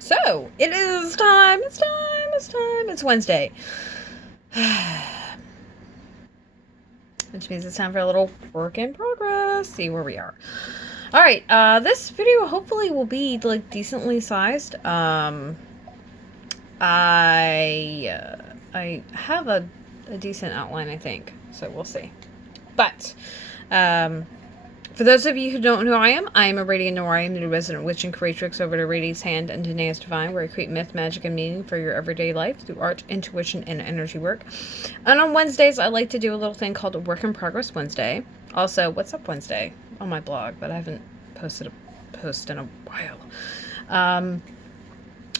So, it is time, it's Wednesday. Which means it's time for a little work in progress, see where we are. Alright, this video hopefully will be, like, decently sized. I have a decent outline, I think, so we'll see. But, for those of you who don't know who I am Aradia Noir. I am the new resident witch and creatrix over at Aradia's Hand and Danae's Divine, where I create myth, magic, and meaning for your everyday life through art, intuition, and energy work. And on Wednesdays, I like to do a little thing called a Work in Progress Wednesday. Also, What's Up Wednesday on my blog, but I haven't posted a post in a while.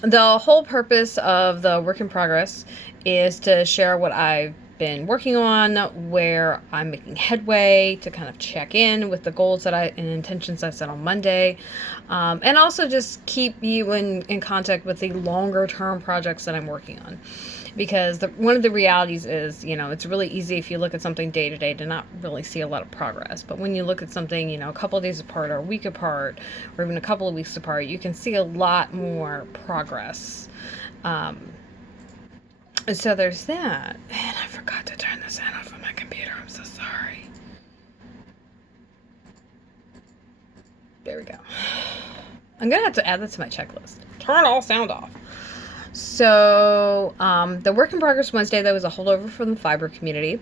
The whole purpose of the Work in Progress is to share what I've been working on, where I'm making headway, to kind of check in with the goals that and intentions I set on Monday, and also just keep you in contact with the longer term projects that I'm working on. Because one of the realities is, it's really easy if you look at something day to day to not really see a lot of progress. But when you look at something, a couple of days apart or a week apart or even a couple of weeks apart, you can see a lot more progress. And so there's that. And I forgot to turn the sound off on my computer. I'm so sorry. There we go. I'm going to have to add that to my checklist. Turn all sound off. So, the Work in Progress Wednesday, that was a holdover from the fiber community.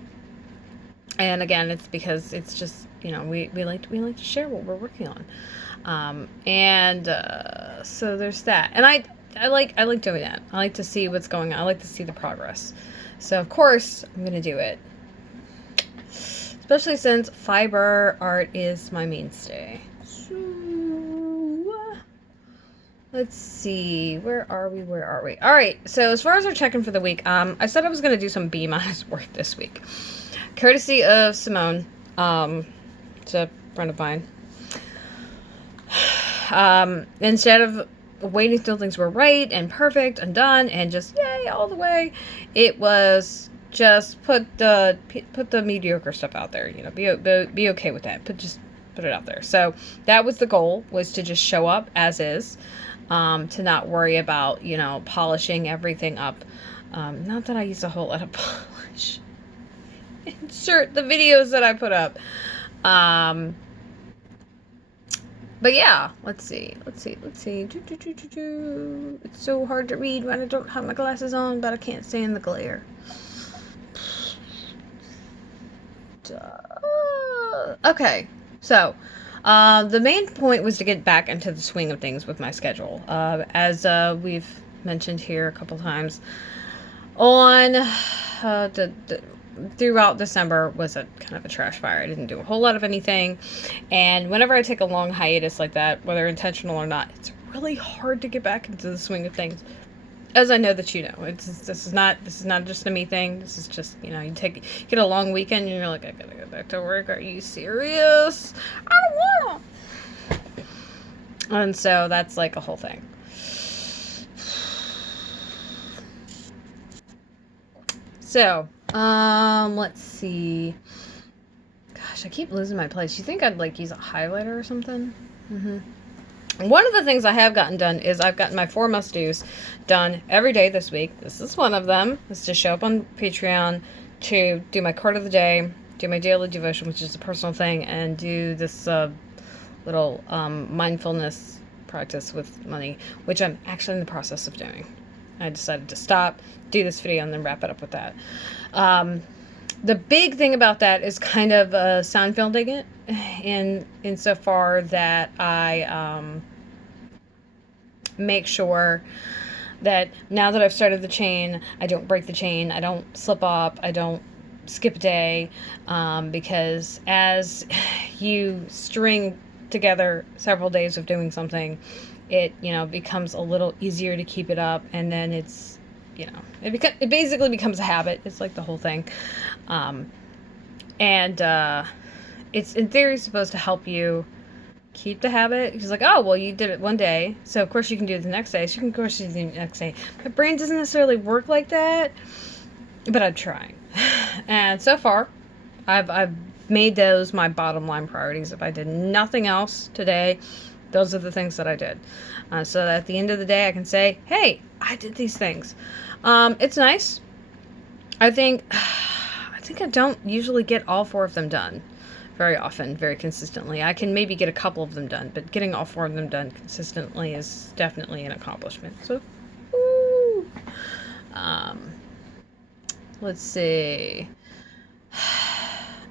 And again, it's because it's just, we like to share what we're working on. So there's that. And I like doing that. I like to see what's going on. I like to see the progress. So of course I'm gonna do it. Especially since fiber art is my mainstay. So let's see. Where are we? Alright, so as far as our check-in for the week, I said I was gonna do some B- work this week. Courtesy of Simone. It's a friend of mine. Instead of waiting till things were right and perfect and done and just yay all the way, it was just put the mediocre stuff out there. Be okay with that. Put it out there. So that was the goal, was to just show up as is, to not worry about polishing everything up. Not that I use a whole lot of polish. Insert the videos that I put up. But yeah, let's see. It's so hard to read when I don't have my glasses on, but I can't stand the glare. Okay, so the main point was to get back into the swing of things with my schedule. As we've mentioned here a couple times, on throughout December was a kind of a trash fire. I didn't do a whole lot of anything, and whenever I take a long hiatus like that, whether intentional or not, it's really hard to get back into the swing of things. As I know that this is not just a me thing. This is just you get a long weekend and you're like, I gotta go back to work. Are you serious? I don't wanna. And so that's like a whole thing. So, let's see. Gosh, I keep losing my place. You think I'd use a highlighter or something? One of the things I have gotten done is I've gotten my 4 must-dos done every day this week. This is one of them. Is to show up on Patreon, to do my card of the day, do my daily devotion, which is a personal thing, and do this little mindfulness practice with money, which I'm actually in the process of doing. I decided to stop, do this video, and then wrap it up with that. The big thing about that is kind of sound building it, insofar that I make sure that now that I've started the chain, I don't break the chain, I don't slip up, I don't skip a day, because as you string together several days of doing something, it becomes a little easier to keep it up, and then it's it basically becomes a habit. It's like the whole thing, it's in theory supposed to help you keep the habit. It's like, oh well, you did it one day, so of course you can do it the next day, so you can of course do it the next day. My brain doesn't necessarily work like that, but I'm trying. And so far I've made those my bottom line priorities. If I did nothing else today, Those are the things that I did. So that at the end of the day, I can say, hey, I did these things. It's nice. I think I don't usually get all 4 of them done very often, very consistently. I can maybe get a couple of them done, but getting all 4 of them done consistently is definitely an accomplishment. So, woo! Let's see.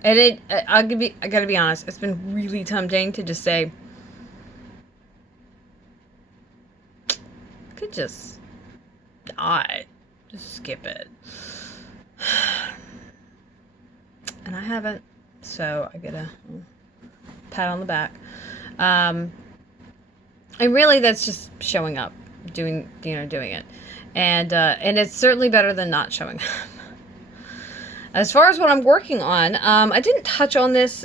And I gotta be honest, it's been really tempting to just say, I could just not, just skip it. And I haven't, so I get a pat on the back. And really, that's just showing up, doing it, and it's certainly better than not showing up. As far as what I'm working on, I didn't touch on this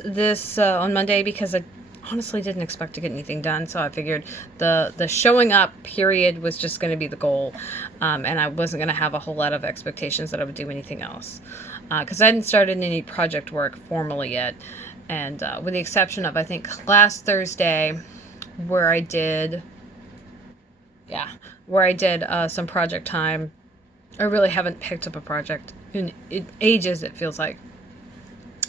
on Monday because I honestly didn't expect to get anything done. So I figured the showing up period was just going to be the goal, and I wasn't going to have a whole lot of expectations that I would do anything else, because I hadn't started any project work formally yet, and with the exception of I think last Thursday, where I did some project time. I really haven't picked up a project in ages, it feels like.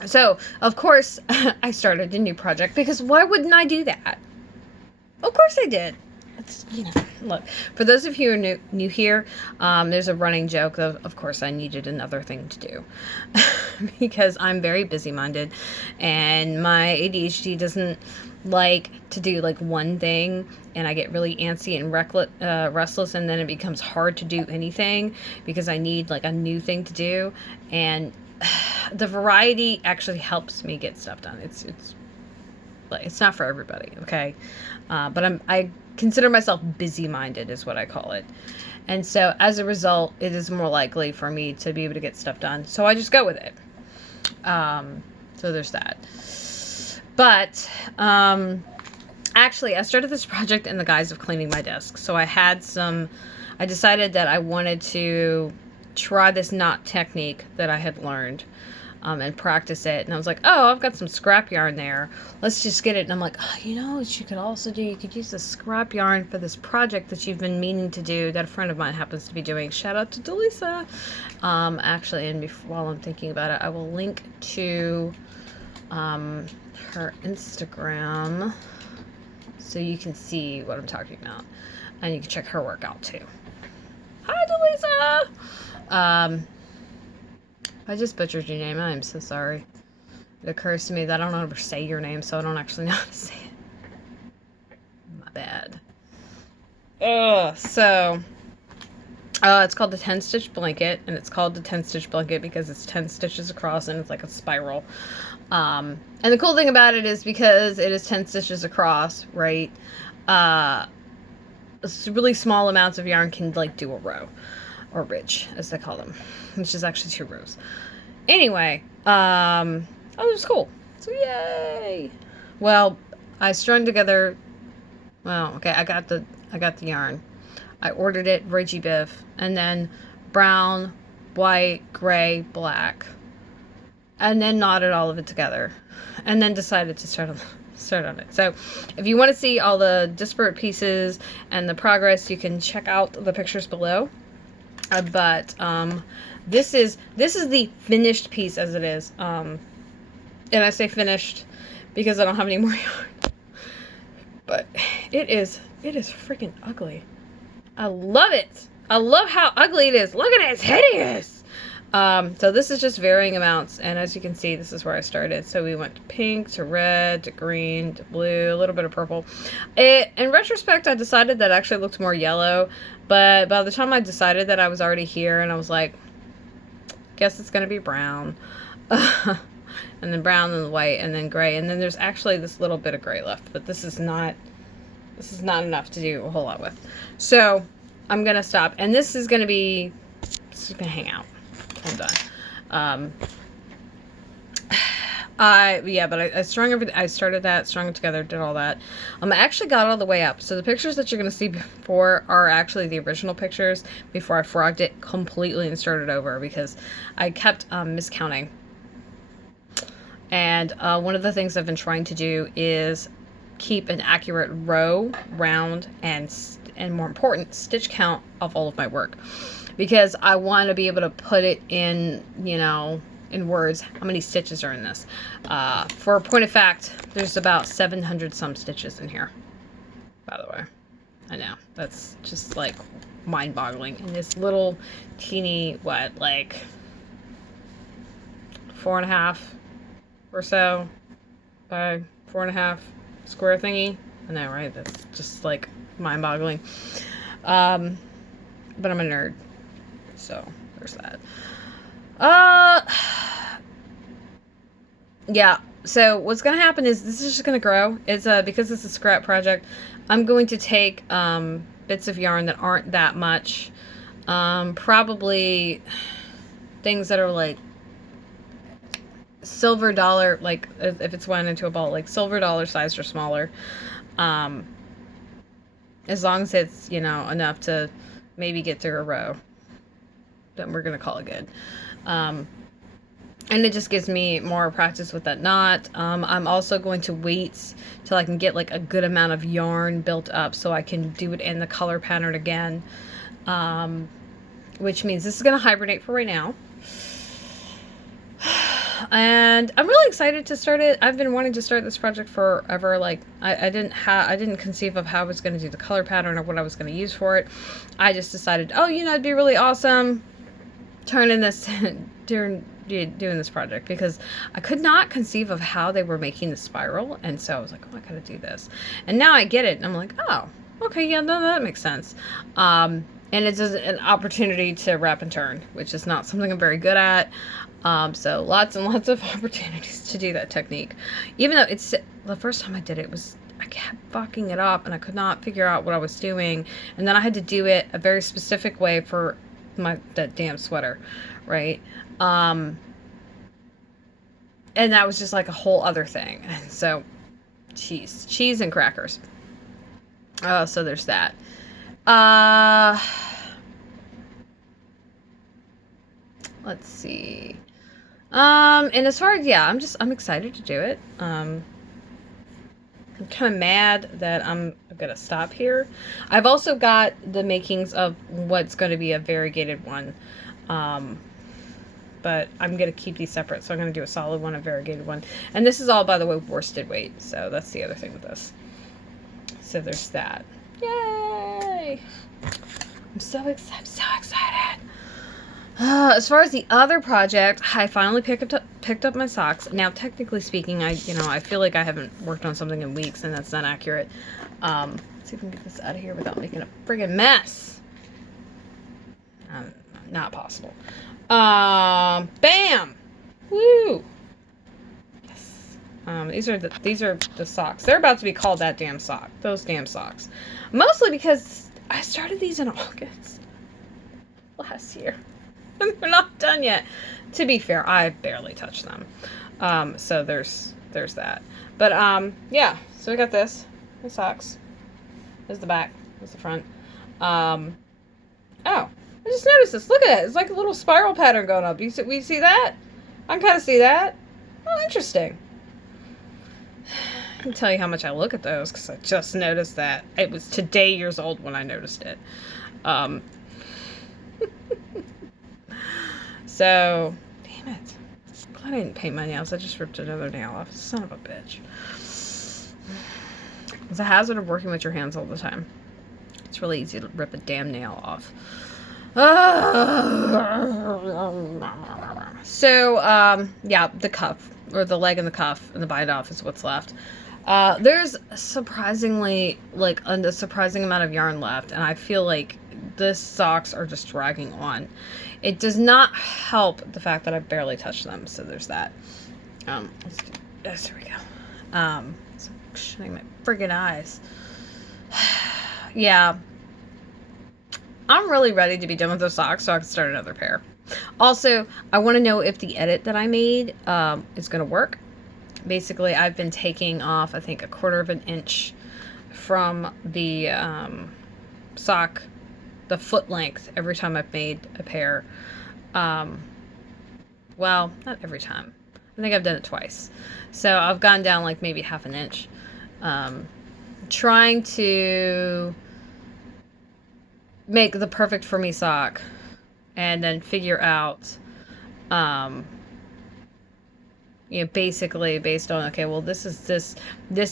So, of course, I started a new project, because why wouldn't I do that? Of course I did. It's, look, for those of you who are new here, there's a running joke of course I needed another thing to do. Because I'm very busy-minded, and my ADHD doesn't like to do like one thing, and I get really antsy and restless, and then it becomes hard to do anything because I need like a new thing to do, and the variety actually helps me get stuff done. It's not for everybody, okay? But I consider myself busy-minded is what I call it. And so as a result, it is more likely for me to be able to get stuff done. So I just go with it. So there's that. But actually, I started this project in the guise of cleaning my desk. So I decided that I wanted to try this knot technique that I had learned. And practice it. And I was like, oh, I've got some scrap yarn there. Let's just get it. And I'm like, oh, you know what you could also do? You could use the scrap yarn for this project that you've been meaning to do, that a friend of mine happens to be doing. Shout out to Delisa. Actually, and while I'm thinking about it, I will link to her Instagram so you can see what I'm talking about. And you can check her work out too. Hi, Delisa! I just butchered your name. I am so sorry. It occurs to me that I don't know how to say your name, so I don't actually know how to say it. My bad. It's called the 10-stitch blanket, and it's called the 10-stitch blanket because it's 10 stitches across and it's like a spiral. And the cool thing about it is because it is 10 stitches across, right? Really small amounts of yarn can like do a row. Or ridge, as they call them, which is actually 2 rows. Anyway, it was cool. So yay! Well, I strung together. Well, okay, I got the yarn. I ordered it Reggie Biff, and then brown, white, gray, black, and then knotted all of it together, and then decided to start on it. So, if you want to see all the disparate pieces and the progress, you can check out the pictures below. But this is the finished piece as it is. And I say finished because I don't have any more yarn. But it is freaking ugly. I love it. I love how ugly it is. Look at it, it's hideous. So this is just varying amounts, and as you can see, this is where I started. So we went to pink, to red, to green, to blue, a little bit of purple. In retrospect, I decided that actually looked more yellow, but by the time I decided that, I was already here, and I was like, guess it's gonna be brown. And then brown, and then white, and then gray, and then there's actually this little bit of gray left, but this is not enough to do a whole lot with. So I'm gonna stop, and this is gonna hang out. I'm done. I strung everything. I started that, strung it together, did all that. I actually got all the way up. So the pictures that you're going to see before are actually the original pictures before I frogged it completely and started over because I kept miscounting. And one of the things I've been trying to do is keep an accurate row, round, and more important, stitch count of all of my work, because I want to be able to put it in, you know, in words, how many stitches are in this. For a point of fact, there's about 700 some stitches in here, by the way. I know, that's just like mind-boggling. In this little teeny, what, like 4.5 or so by 4.5 square thingy. I know, right? That's just like mind-boggling. But I'm a nerd, so there's that. Yeah, so what's gonna happen is this is just gonna grow. It's because it's a scrap project, I'm going to take bits of yarn that aren't that much, probably things that are like silver dollar, like if it's wound into a ball, like silver dollar sized or smaller, as long as it's, you know, enough to maybe get through a row, then we're gonna call it good. And it just gives me more practice with that knot. I'm also going to wait till I can get like a good amount of yarn built up so I can do it in the color pattern again, which means this is going to hibernate for right now. And I'm really excited to start it. I've been wanting to start this project forever. Like I didn't conceive of how I was going to do the color pattern or what I was going to use for it. I just decided, oh, you know, it'd be really awesome turning this doing this project, because I could not conceive of how they were making the spiral, and so I was like, oh, I gotta do this, and now I get it, and I'm like, oh, okay, yeah, no, that makes sense. And it's an opportunity to wrap and turn, which is not something I'm very good at. So lots and lots of opportunities to do that technique, even though it's the first time I did it was, I kept fucking it up and I could not figure out what I was doing, and then I had to do it a very specific way for that damn sweater, right? And that was just like a whole other thing. And so cheese and crackers. So there's that. Let's see. And as far as, yeah, I'm excited to do it. I'm kind of mad that I'm gonna stop here. I've also got the makings of what's going to be a variegated one, but I'm gonna keep these separate, so I'm gonna do a solid one, a variegated one, and this is all, by the way, worsted weight, so that's the other thing with this. So there's that. Yay! I'm so excited. As far as the other project, I finally picked up my socks. Now, technically speaking, I feel like I haven't worked on something in weeks, and that's not accurate. Let's see if we can get this out of here without making a friggin' mess. Not possible. Bam! Woo! Yes. These are the socks. They're about to be called that damn sock. Those damn socks. Mostly because I started these in August last year. They're not done yet. To be fair, I barely touched them. So there's that. But yeah. So we got this. The socks. There's the back. There's the front. Oh, I just noticed this. Look at it. It's like a little spiral pattern going up. We see that? I can kind of see that. Oh, interesting. I can tell you how much I look at those, because I just noticed that. It was today years old when I noticed it. So, damn it. Glad I didn't paint my nails. I just ripped another nail off. Son of a bitch. It's a hazard of working with your hands all the time. It's really easy to rip a damn nail off. So, yeah, the cuff, or the leg and the cuff, and the bite off is what's left. There's surprisingly, like, a surprising amount of yarn left, and I feel like the socks are just dragging on. It does not help the fact that I barely touched them, so there's that. Let's do this. There we go. So shutting my friggin' eyes. Yeah. I'm really ready to be done with those socks so I can start another pair. Also, I want to know if the edit that I made is going to work. Basically, I've been taking off, I think, 1/4 of an inch from the sock, the foot length, every time I've made a pair. Well, not every time. I think I've done it twice. So I've gone down like maybe 1/2 inch. trying to make the perfect for me sock and then figure out, basically based on, okay, well, this is this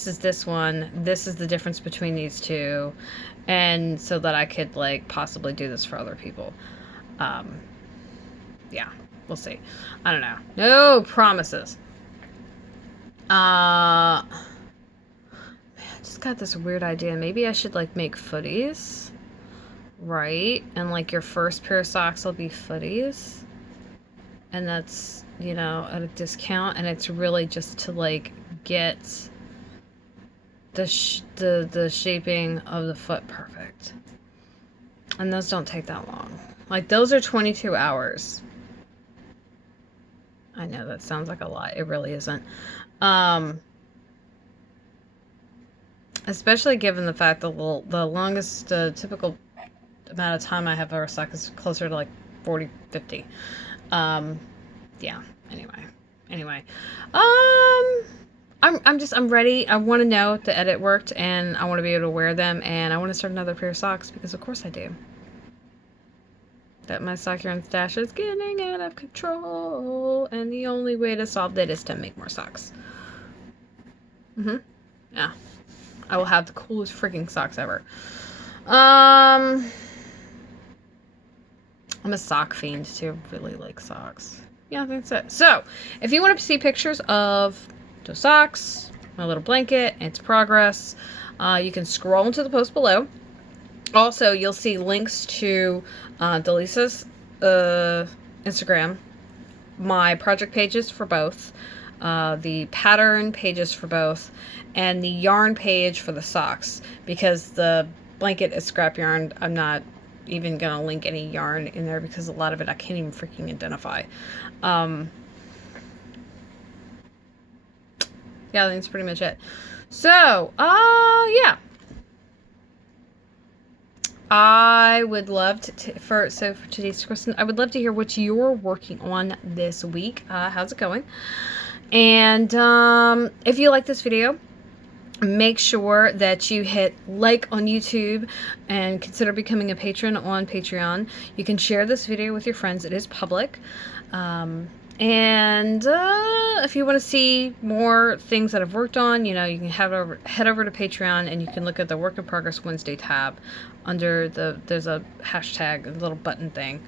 is this one, this is the difference between these two, and so that I could, like, possibly do this for other people. Yeah, we'll see. I don't know. No promises. Man, I just got this weird idea. Maybe I should, like, make footies, right? And, like, your first pair of socks will be footies. And that's, at a discount, and it's really just to, like, get the shaping of the foot perfect. And those don't take that long. Like, those are 22 hours. I know that sounds like a lot. It really isn't. Especially given the fact that the longest typical amount of time I have for a sock is closer to, like, 40, 50. Yeah, anyway, I'm ready. I want to know if the edit worked, and I want to be able to wear them, and I want to start another pair of socks, because of course I do. That my sock yarn stash is getting out of control, and the only way to solve that is to make more socks. Yeah, I will have the coolest freaking socks ever. I'm a sock fiend too. I really like socks. Yeah, that's it. So, if you want to see pictures of those socks, my little blanket, its progress, you can scroll into the post below. Also, you'll see links to Delisa's Instagram, my project pages for both, the pattern pages for both, and the yarn page for the socks, because the blanket is scrap yarn. I'm not even gonna link any yarn in there because a lot of it I can't even freaking identify. Yeah, I think that's pretty much it. So, yeah. I would love for today's question, I would love to hear what you're working on this week. How's it going? And if you like this video, make sure that you hit like on YouTube and consider becoming a patron on Patreon. You can share this video with your friends. It is public. And if you want to see more things that I've worked on, you can head over to Patreon, and you can look at the Work in Progress Wednesday tab under there's a hashtag, a little button thing,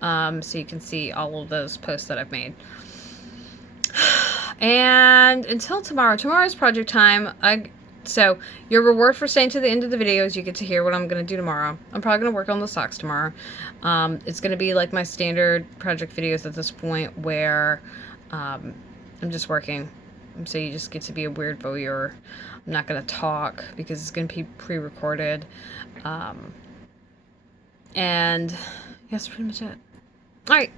so you can see all of those posts that I've made. And until tomorrow's project time. So your reward for staying to the end of the video is you get to hear what I'm going to do tomorrow. I'm probably going to work on the socks tomorrow. It's going to be like my standard project videos at this point, where I'm just working. So you just get to be a weird voyeur. I'm not going to talk because it's going to be pre-recorded. And that's pretty much it. All right.